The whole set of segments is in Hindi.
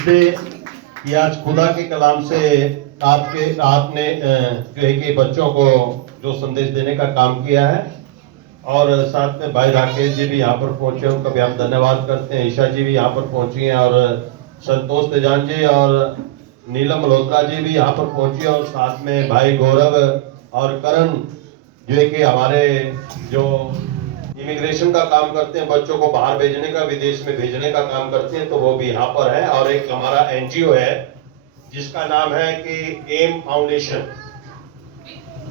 डे कि आज खुदा के कलाम से आपने जो है कि बच्चों को जो संदेश देने का काम किया है, और साथ में भाई राकेश जी भी यहाँ पर पहुंचे, उनका भी हम धन्यवाद करते हैं। ईशा जी भी यहाँ पर पहुंची हैं, और संतोष तेजान जी और नीलम मल्होत्रा जी भी यहाँ पर पहुंची, और साथ में भाई गौरव और करण जो है कि हमारे जो इमिग्रेशन का काम करते हैं, बच्चों को बाहर भेजने का, विदेश में भेजने का काम करते हैं, तो वो भी यहाँ पर है। और एक हमारा एनजीओ है जिसका नाम है कि एम फाउंडेशन।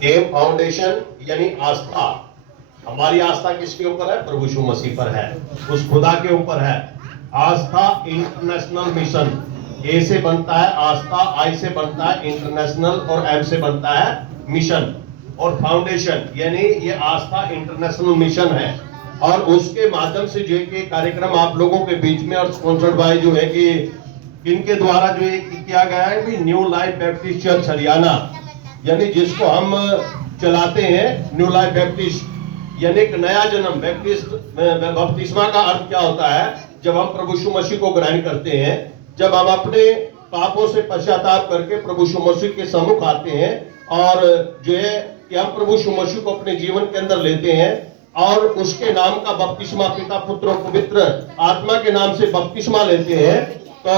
एम फाउंडेशन यानी आस्था। हमारी आस्था किसके ऊपर है? प्रभु यीशु मसीह पर है, उस खुदा के ऊपर है। आस्था इंटरनेशनल मिशन, ए से बनता है आस्था, आई से बनता है इंटरनेशनल, और एम से बनता है मिशन। और फाउंडेशन यानी ये आस्था इंटरनेशनल मिशन है, और उसके माध्यम से जो है कि कार्यक्रम आप लोगों के बीच में, और स्पॉन्सर्ड बाय जो है कि इनके द्वारा जो है किया गया है कि new life Baptist church Haryana, यानी जिसको हम चलाते हैं न्यू लाइफ बैप्टिस्ट, यानी एक नया जन्म। बपतिस्मा का अर्थ क्या होता है? जब हम प्रभु यीशु मसीह को ग्रहण करते हैं, जब हम अपने पापों से पश्चाताप करके प्रभु यीशु मसीह के सम्मुख आते हैं, और जो है कि हम प्रभु यीशु मसीह को अपने जीवन के अंदर लेते हैं, और उसके नाम का बपतिस्मा, पिता पुत्र और पवित्र आत्मा के नाम से बपतिस्मा लेते हैं, तो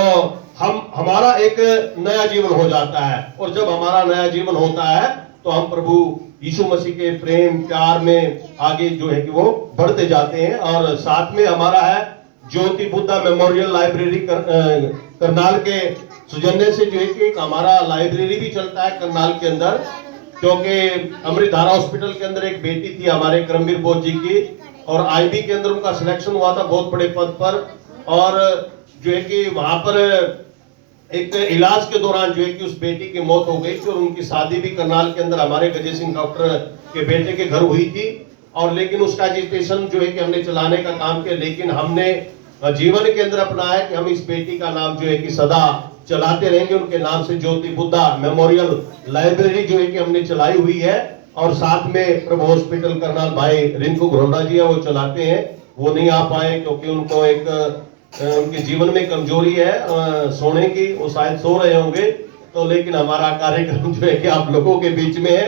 हमारा एक नया जीवन हो जाता है। और जब हमारा नया जीवन होता है तो हम प्रभु यीशु मसीह के प्रेम प्यार में आगे जो है कि वो बढ़ते जाते हैं। और साथ में हमारा है ज्योति बुद्धा मेमोरियल लाइब्रेरी करनाल के सौजन्य से जो है कि हमारा लाइब्रेरी भी चलता है करनाल के अंदर, क्योंकि अमृतधारा हॉस्पिटल के अंदर एक बेटी थी हमारे करमवीर बोध जी की, और आईबी के अंदर उनका सिलेक्शन हुआ था बहुत बड़े पद पर, और जो है कि वहां पर एक इलाज के दौरान जो है कि उस बेटी की मौत हो गई थी, और उनकी शादी भी करनाल के अंदर हमारे गजय सिंह डॉक्टर के बेटे के घर हुई थी। और लेकिन उसका एजिटेशन जो है कि हमने चलाने का काम किया, लेकिन हमने जीवन के अंदर अपनाया कि हम इस बेटी का नाम जो है कि सदा चलाते रहेंगे। उनके नाम से ज्योति बुद्धा मेमोरियल लाइब्रेरी जो है कि हमने चलाई हुई है, और साथ में प्रभु हॉस्पिटल करनाल भाई रिंकू घरोंडा जी है, वो चलाते हैं। वो नहीं आ पाए क्योंकि उनको एक उनके जीवन में कमजोरी है सोने की, वो शायद सो रहे होंगे। तो लेकिन हमारा कार्यक्रम जो है कि आप लोगों के बीच में है।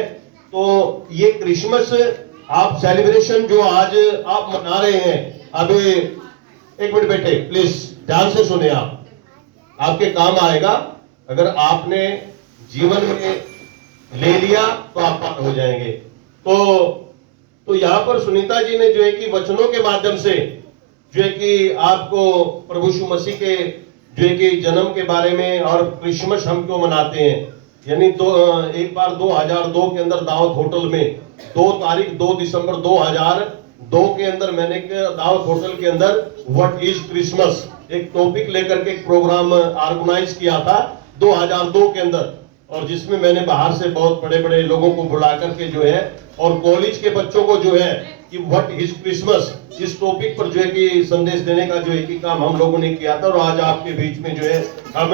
तो ये क्रिसमस आप सेलिब्रेशन जो आज आप मना रहे हैं, अभी एक मिनट बेटे प्लीज ध्यान से सुने, आप आपके काम आएगा। अगर आपने जीवन में ले लिया तो आप पार हो जाएंगे। तो यहाँ पर सुनीता जी ने जो है कि वचनों के माध्यम से जो है कि आपको प्रभु यीशु मसीह के जो है कि जन्म के बारे में, और क्रिसमस हम क्यों मनाते हैं, यानी एक बार 2002 के अंदर दावत होटल में 2 दिसंबर 2002 के अंदर मैंने दावत होटल के अंदर व्हाट इज क्रिसमस एक टॉपिक लेकर के एक प्रोग्राम ऑर्गेनाइज किया था 2002 के अंदर, और जिसमें मैंने बाहर से बहुत बड़े बड़े लोगों को बुला करके जो है, और कॉलेज के बच्चों को जो है कि व्हाट इज क्रिसमस इस टॉपिक पर जो है कि संदेश देने का जो है कि काम हम लोगों ने किया था। और आज आपके बीच में जो है हम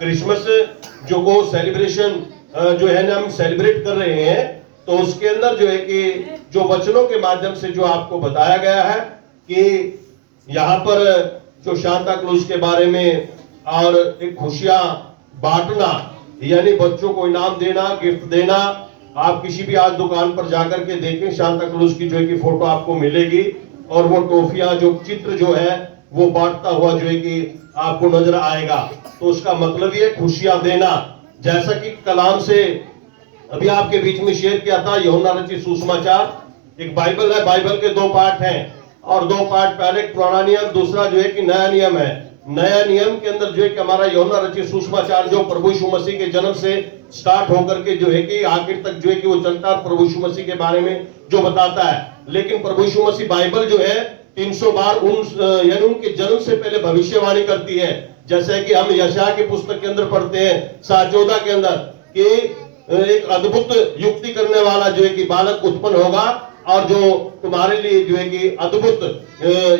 क्रिसमस जो को सेलिब्रेशन जो है ना हम सेलिब्रेट कर रहे हैं, तो उसके अंदर जो है कि जो वचनों के माध्यम से जो आपको बताया गया है कि यहाँ पर जो शांता क्लूज के बारे में, और एक खुशियां बांटना, यानी बच्चों को इनाम देना, गिफ्ट देना। आप किसी भी आज दुकान पर जाकर के देखें, शांता क्लूज की जो है कि फोटो आपको मिलेगी, और वो टॉफियां जो चित्र जो है वो बांटता हुआ जो है कि आपको नजर आएगा। तो उसका मतलब ये खुशियां देना, जैसा कि कलाम से अभी आपके बीच में शेयर किया था, यूहन्ना रचित सुसमाचार एक बाइबल है, बाइबल के 2 पार्ट हैं, और 2 पार्ट, पहले पुराना नियम, दूसरा जो है कि नया नियम है। नया नियम के अंदर जो है कि हमारा यूहन्ना रचित सुसमाचार जो प्रभु यीशु मसीह के जन्म से स्टार्ट होकर के जो है कि आखिर तक जो है कि वो चलता है, प्रभु यीशु मसीह के बारे में जो बताता है। लेकिन प्रभु यीशु मसीह बाइबल जो है 300 बार यानी उनके जन्म से पहले भविष्यवाणी करती है। जैसे कि हम यशायाह की पुस्तक के अंदर पढ़ते हैं 7:14 के अंदर कि एक अद्भुत युक्ति करने वाला जो है कि बालक उत्पन्न होगा, और जो तुम्हारे लिए जो है कि अद्भुत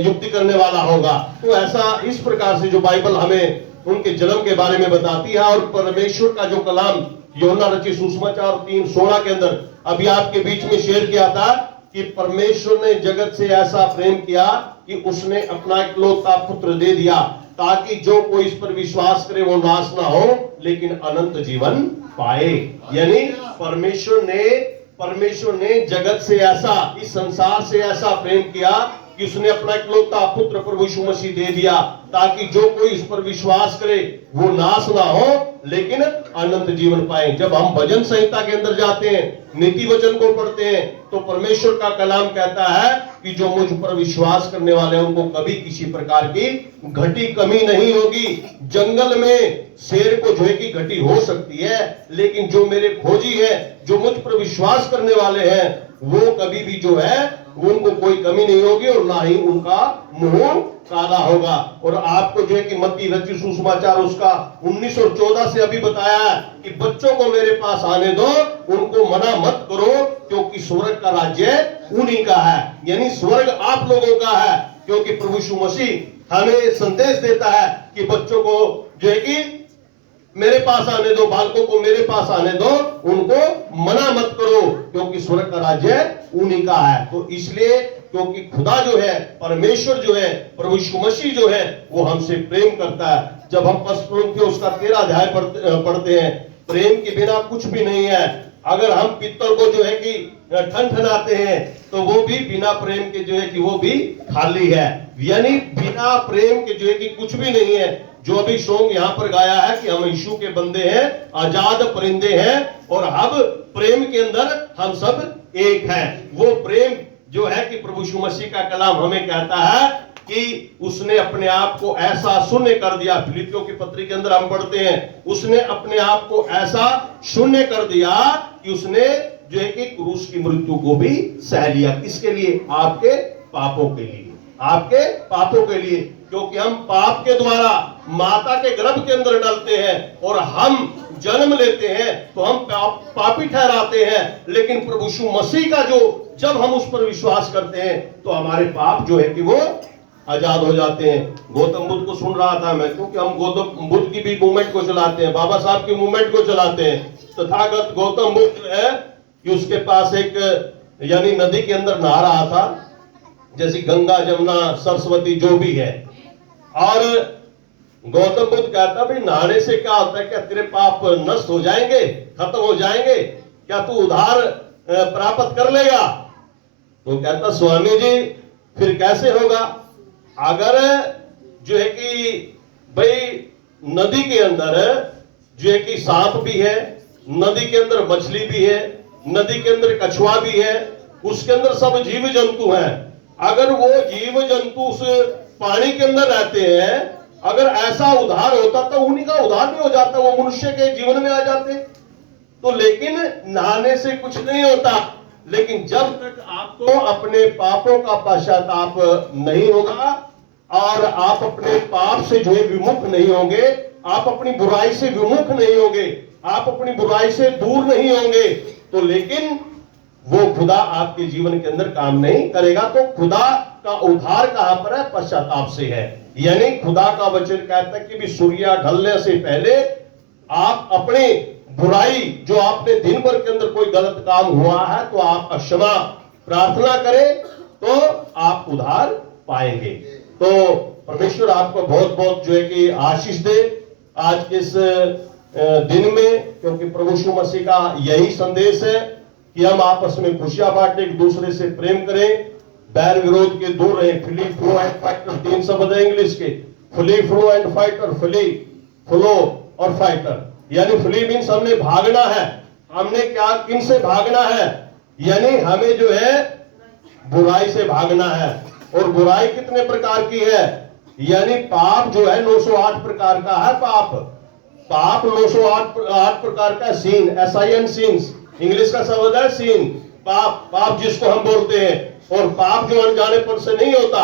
युक्ति करने वाला होगा। तो ऐसा इस प्रकार से जो बाइबल हमें उनके जन्म के बारे में बताती है। और परमेश्वर का जो कलाम यूहन्ना रचित सुसमाचार 3:16 के अंदर अभी आपके बीच में शेयर किया था कि परमेश्वर ने जगत से ऐसा प्रेम किया कि उसने अपना इकलौता पुत्र दे दिया, ताकि जो कोई इस पर विश्वास करे वो नाश ना हो लेकिन अनंत जीवन पाए। यानी परमेश्वर ने जगत से ऐसा, इस संसार से ऐसा प्रेम किया कि उसने अपना इकलौता पुत्र प्रभु यीशु मसीह दे दिया, ताकि जो कोई इस पर विश्वास करे वो नाश ना हो लेकिन अनंत जीवन पाए। जब हम भजन संहिता के अंदर जाते हैं, नीति वचन को पढ़ते हैं, तो परमेश्वर का कलाम कहता है कि जो मुझ पर विश्वास करने वाले हैं उनको कभी किसी प्रकार की घटी कमी नहीं होगी। जंगल में शेर को जो है कि घटी हो सकती है, लेकिन जो मेरे खोजी है, जो मुझ पर विश्वास करने वाले हैं, वो कभी भी जो है उनको कोई कमी नहीं होगी और ना ही उनका मुंह काला होगा। और आपको जो है कि मत्ती रचित सुसमाचार उसका 19 और 14 से अभी बताया है कि बच्चों को मेरे पास आने दो, उनको मना मत करो, क्योंकि स्वर्ग का राज्य उन्हीं का है। यानी स्वर्ग आप लोगों का है, क्योंकि प्रभु यीशु मसीह हमें संदेश देता है कि बच्चों को जो है कि मेरे पास आने दो, बालकों को मेरे पास आने दो, उनको मना मत करो, क्योंकि स्वर्ग का राज्य उन्हीं का है। तो इसलिए क्योंकि खुदा जो है, परमेश्वर जो है, प्रभु यीशु मसीह जो है, वो हमसे प्रेम करता है। जब हम पस्परुम उसका 13 अध्याय पढ़ते हैं, प्रेम के बिना कुछ भी नहीं है। अगर हम पित्तल को जो है कि ठनठनाते हैं तो वो भी बिना प्रेम के जो है कि वो भी खाली है। यानी बिना प्रेम के जो है कि कुछ भी नहीं है। जो अभी सॉन्ग यहाँ पर गाया है कि हम यीशु के बंदे हैं, आजाद परिंदे हैं, और अब प्रेम के अंदर हम सब एक हैं। वो प्रेम जो है कि प्रभु यीशु मसीह का कलाम हमें कहता है कि उसने अपने आप को ऐसा शून्य कर दिया। फिलिपियों की पत्री के अंदर हम पढ़ते हैं, उसने अपने आप को ऐसा शून्य कर दिया कि उसने जो है कि क्रूस की मृत्यु को भी सह लिया। किसके लिए? आपके पापों के लिए, आपके पापों के लिए। क्योंकि हम पाप के द्वारा माता के गर्भ के अंदर डलते हैं और हम जन्म लेते हैं तो हम पापी ठहराते हैं। लेकिन प्रभु यीशु मसीह का जो, जब हम उस पर विश्वास करते हैं तो हमारे पाप जो है कि वो आजाद हो जाते हैं। गौतम बुद्ध को सुन रहा था मैं, क्योंकि हम गौतम बुद्ध की भी मूवमेंट को चलाते हैं, बाबा साहब की मूवमेंट को चलाते हैं। तथागत गौतम बुद्ध जो है कि उसके पास एक यानी नदी के अंदर नहा रहा था, जैसी गंगा जमुना सरस्वती जो भी है। और गौतम बुद्ध कहता भाई नहाने से क्या होता है? क्या तेरे पाप नष्ट हो जाएंगे, खत्म हो जाएंगे? क्या तू उद्धार प्राप्त कर लेगा? तो कहता स्वामी जी फिर कैसे होगा? अगर जो है कि भाई नदी के अंदर जो है कि सांप भी है, नदी के अंदर मछली भी है, नदी के अंदर कछुआ भी है, उसके अंदर सब जीव जंतु हैं। अगर वो जीव जंतु उस पानी के अंदर रहते हैं, अगर ऐसा उद्धार होता तो उन्हीं का उद्धार भी हो जाता, वो मनुष्य के जीवन में आ जाते। तो लेकिन नहाने से कुछ नहीं होता। लेकिन जब तक आपको अपने पापों का पश्चाताप नहीं होगा और आप अपने पाप से जो है विमुख नहीं होंगे, आप अपनी बुराई से विमुख नहीं होंगे, आप अपनी बुराई से दूर नहीं होंगे, तो लेकिन वो खुदा आपके जीवन के अंदर काम नहीं करेगा। तो खुदा का उद्धार कहां पर है? पश्चाताप से है। यानी खुदा का वचन कहता है कि भी सूर्य ढलने से पहले आप अपने बुराई, जो आपने दिन भर के अंदर कोई गलत काम हुआ है, तो आप क्षमा प्रार्थना करें तो आप उद्धार पाएंगे। तो परमेश्वर आपको बहुत बहुत जो है कि आशीष दे आज के इस दिन में, क्योंकि प्रभु यीशु मसीह का यही संदेश है कि हम आपस में खुशियां बांटें, एक दूसरे से प्रेम करें, बैर विरोध के दूर रहे। फ्ली फ्लो एंड फाइटर, 3 शब्द है इंग्लिश के, flee flow and fighter, flee flow और फाइटर। यानी फ्ली मीन्स हमने भागना है। हमने क्या, किन से भागना है? यानी हमें जो है बुराई से भागना है। और बुराई कितने प्रकार की है? यानी पाप जो है 908 प्रकार का है। पाप 908 प्रकार का। सीन, SIN, सीन्स, इंग्लिश का शब्द है सीन, पाप जिसको हम बोलते हैं। और पाप जो अनजाने पर से नहीं होता,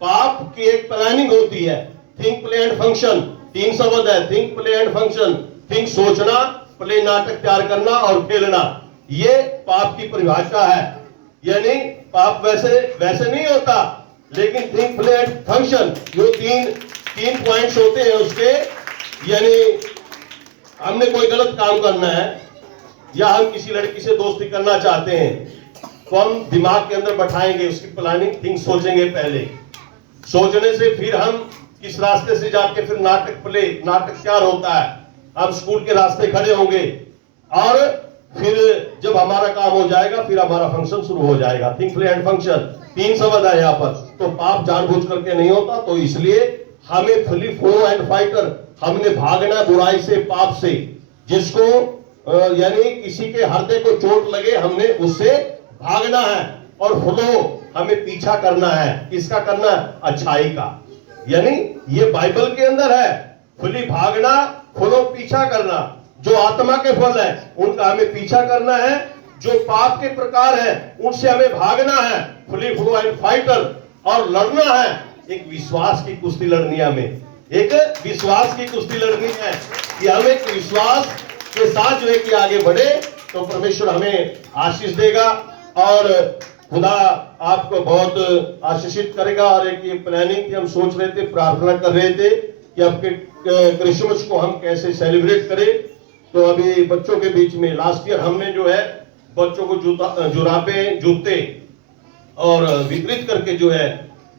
पाप की एक प्लानिंग होती है। थिंक, प्ले एंड फंक्शन, 3 शब्द है, think, play and function. Think सोचना, प्ले नाटक तैयार करना और खेलना, ये पाप की परिभाषा है। यानी पाप वैसे नहीं होता, लेकिन थिंक, प्ले एंड फंक्शन जो तीन पॉइंट्स होते हैं उसके। यानी हमने कोई गलत काम करना है या हम किसी लड़की से दोस्ती करना चाहते हैं, तो हम दिमाग के अंदर बैठाएंगे उसकी प्लानिंग, थिंक सोचेंगे पहले। सोचने से फिर हम किस रास्ते से जाके फिर नाटक तैयार होता है। हम स्कूल के रास्ते खड़े होंगे और फिर जब हमारा काम हो जाएगा फिर हमारा फंक्शन शुरू हो जाएगा। थिंक प्ले एंड फंक्शन, 3 शब्द है यहाँ पर। तो पाप जानबूझ करके नहीं होता, तो इसलिए हमें फ्ली फ्लो एंड फाइटर, हमने भागना बुराई से, पाप से। जिसको यानी किसी के हृदय को चोट लगे, हमने उससे भागना है। और फ्लो, हमें पीछा करना है। किसका करना है? अच्छाई का। यानी ये बाइबल के अंदर है, फ्ली भागना, फ्लो पीछा करना। जो आत्मा के फल है उनका हमें पीछा करना है, जो पाप के प्रकार है उनसे हमें भागना है, फ्ली फ्लो एंड फाइटर। और लड़ना है, एक विश्वास की कुश्ती लड़नी है हमें, एक विश्वास की कुश्ती लड़नी है कि हम एक विश्वास के साथ जो है कि आगे बढ़े, तो परमेश्वर हमें आशीष देगा और खुदा आपको बहुत आशीषित करेगा। और एक ये प्लानिंग की हम सोच रहे थे, प्रार्थना कर रहे थे कि आपके क्रिसमस को हम कैसे सेलिब्रेट करें। तो अभी बच्चों के बीच में लास्ट ईयर हमने जो है बच्चों को जुराबे, जूते और वितरित करके जो है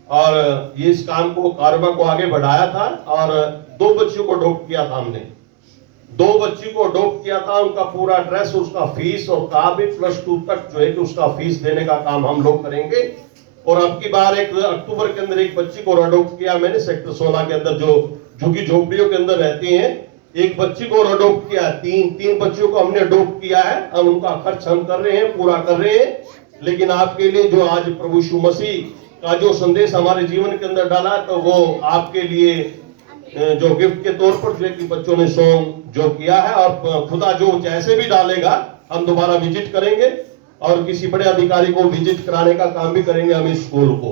और ये इस काम को, कारोबार को आगे बढ़ाया था। और 2 बच्चियों को अडॉप्ट किया था हमने, 2 बच्ची को अडॉप्ट किया था। उनका पूरा ड्रेस, उसका फीस और काबी +2 तक जो है कि उसका फीस देने का काम हम लोग करेंगे। और अब की बार 1 अक्टूबर के अंदर एक बच्ची को अडॉप्ट किया मैंने, सेक्टर 16 के अंदर जो झुग्गी झोपड़ियों के अंदर रहती हैं। एक बच्ची को अडॉप्ट किया, 3 बच्चियों को हमने अडॉप्ट किया है। अब उनका खर्च हम कर रहे हैं, पूरा कर रहे हैं। लेकिन आपके लिए जो आज प्रभु यीशु मसीह का जो संदेश हमारे जीवन के अंदर डाला, तो वो आपके लिए जो गिफ्ट के तौर पर जो है कि बच्चों ने सॉन्ग जो किया है। और खुदा जो जैसे भी डालेगा हम दोबारा विजिट करेंगे और किसी बड़े अधिकारी को विजिट कराने का काम भी करेंगे हम इस स्कूल को।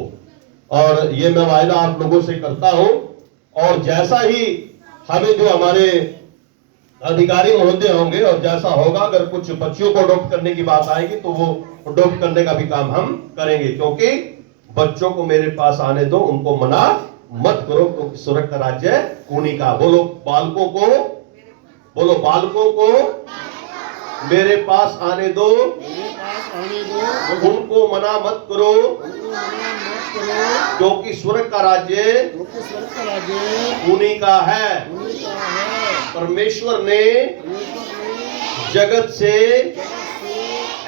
और ये मैं वायदा आप लोगों से करता हूं। और जैसा ही हमें जो हमारे अधिकारी महोदय होंगे और जैसा होगा, अगर कुछ बच्चियों को अडॉप्ट करने की बात आएगी तो वो अडॉप्ट करने का भी काम हम करेंगे। क्योंकि बच्चों को मेरे पास आने दो, उनको मना मत करो, क्योंकि स्वर्ग का राज्य उन्हीं का। बोलो बालकों को मेरे पास आने दो, उनको मना मत करो, क्योंकि स्वर्ग का राज्य उन्हीं का है। परमेश्वर ने जगत से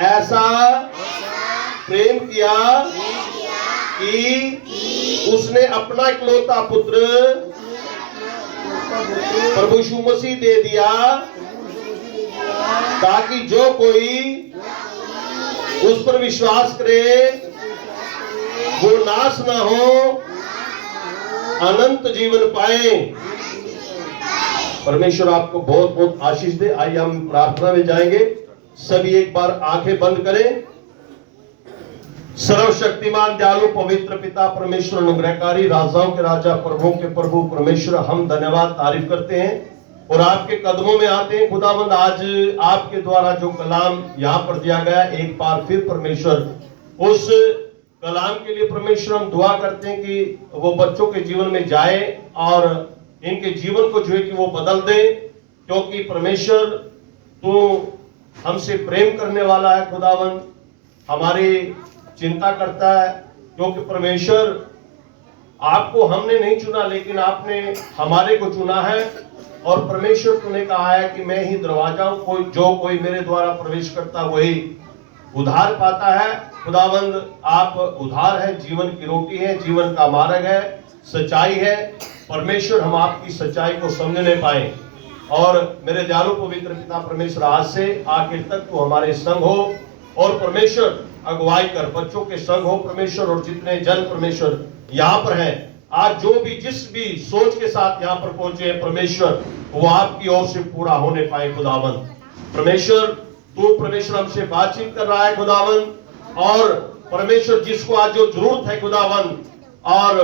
ऐसा प्रेम किया कि उसने अपना इकलौता पुत्र प्रभु यीशु मसीह दे दिया, ताकि जो कोई उस पर विश्वास करे वो नाश ना हो, अनंत जीवन पाए। परमेश्वर आपको बहुत बहुत आशीष दे। आइए हम प्रार्थना में जाएंगे। सभी एक बार आंखें बंद करें। सर्वशक्तिमान दयालु पवित्र पिता परमेश्वर अनुग्रहकारी, राजाओं के राजा, प्रभुओं के प्रभु परमेश्वर, हम धन्यवाद तारीफ करते हैं और आपके कदमों में आते हैं। खुदावंद, आज आपके द्वारा जो कलाम यहाँ पर दिया गया, एक बार फिर परमेश्वर उस कलाम के लिए परमेश्वर हम दुआ करते हैं कि वो बच्चों के जीवन में जाए और इनके जीवन को जो है कि वो बदल दे। क्योंकि परमेश्वर तू हमसे प्रेम करने वाला है। खुदावंद, हमारी चिंता करता है, क्योंकि परमेश्वर आपको हमने नहीं चुना, लेकिन आपने हमारे को चुना है। और परमेश्वर तूने कहा है कि मैं ही दरवाजा हूं, कोई मेरे द्वारा प्रवेश करता वही उद्धार पाता है। खुदावंद, आप उद्धार है, जीवन की रोटी है, जीवन का मार्ग है, सच्चाई है। परमेश्वर, हम आपकी सच्चाई को समझने पाए। और मेरे दयालु पवित्र पिता परमेश्वर, आज से आखिर तक तू हमारे संग हो और परमेश्वर अगुवाई कर, बच्चों के संग हो परमेश्वर। और जितने जन परमेश्वर यहाँ पर हैं, आज जो भी जिस भी सोच के साथ यहाँ पर पहुंचे हैं परमेश्वर, वो आपकी ओर से पूरा होने पाए। खुदावंद परमेश्वर, तू परमेश्वर हमसे बातचीत कर रहा है खुदावंद। और परमेश्वर, जिसको आज जो जरूरत है खुदावंद, और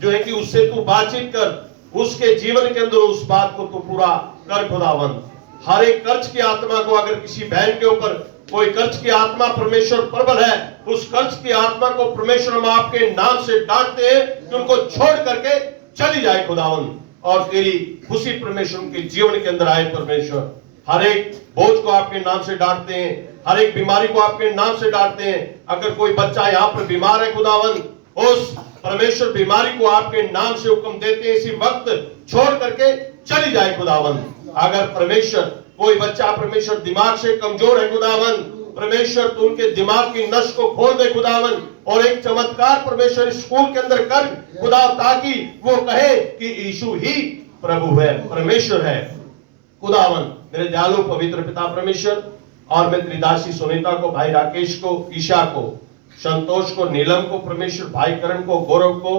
जो है कि उससे तू बातचीत कर, उसके जीवन के अंदर उस बात को तू पूरा कर खुदावंद। हर एक कर्ज की आत्मा को, अगर किसी बहन के ऊपर कोई कर्ज की आत्मा परमेश्वर प्रबल है, उस कर्ज की आत्मा को परमेश्वर हम आपके नाम से डांटते हैं कि उनको छोड़ करके चली जाए खुदावंद। और तेरी खुशी परमेश्वर उनके जीवन के अंदर आए परमेश्वर। हर एक बोझ को आपके नाम से डांटते हैं, हर एक बीमारी को आपके नाम से डांटते हैं। अगर कोई बच्चा यहाँ पर बीमार है खुदावंद, उस परमेश्वर बीमारी को आपके नाम से हुक्म देते हैं, इसी वक्त छोड़ करके चली जाए खुदावंद। अगर परमेश्वर कोई बच्चा परमेश्वर दिमाग से कमजोर है खुदावंद, परमेश्वर तू उनके दिमाग की नस को खोल दे खुदावंद, और एक चमत्कार परमेश्वर स्कूल के अंदर कर खुदा, ताकि वो कहे कि यीशु ही प्रभु है, परमेश्वर है खुदावंद। मेरे दयालु पवित्र पिता परमेश्वर, और मैं त्रिदासी सुनीता को, भाई राकेश को, ईशा को, संतोष को, नीलम को परमेश्वर, भाई करण को, गौरव को,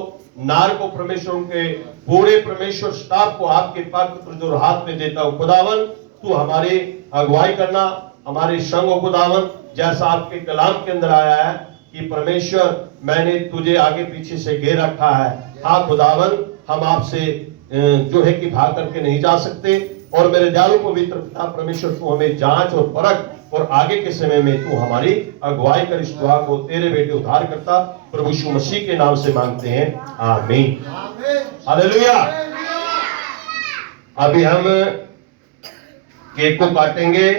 नार को परमेश्वर, उनके पूरे परमेश्वर स्टाफ को आपके पवित्र हाथ में देता हूं खुदावन। तू हमारे अगुवाई करना, हमारे संग हो खुदावन, जैसा आपके कलाम के अंदर आया है कि परमेश्वर मैंने तुझे आगे पीछे से घेर रखा है। हाँ खुदावन, हम आपसे जो है कि भाग करके नहीं जा सकते, और मेरे दयालु पवित्र पिता परमेश्वर तू हमें जांच और परख, और आगे के समय में तू हमारी अगुवाई कर। इस दुआ को तेरे बेटे उद्धार करता प्रभु यीशु मसीह के नाम से मांगते हैं, आमीन, हालेलुया। अभी हम केक को काटेंगे।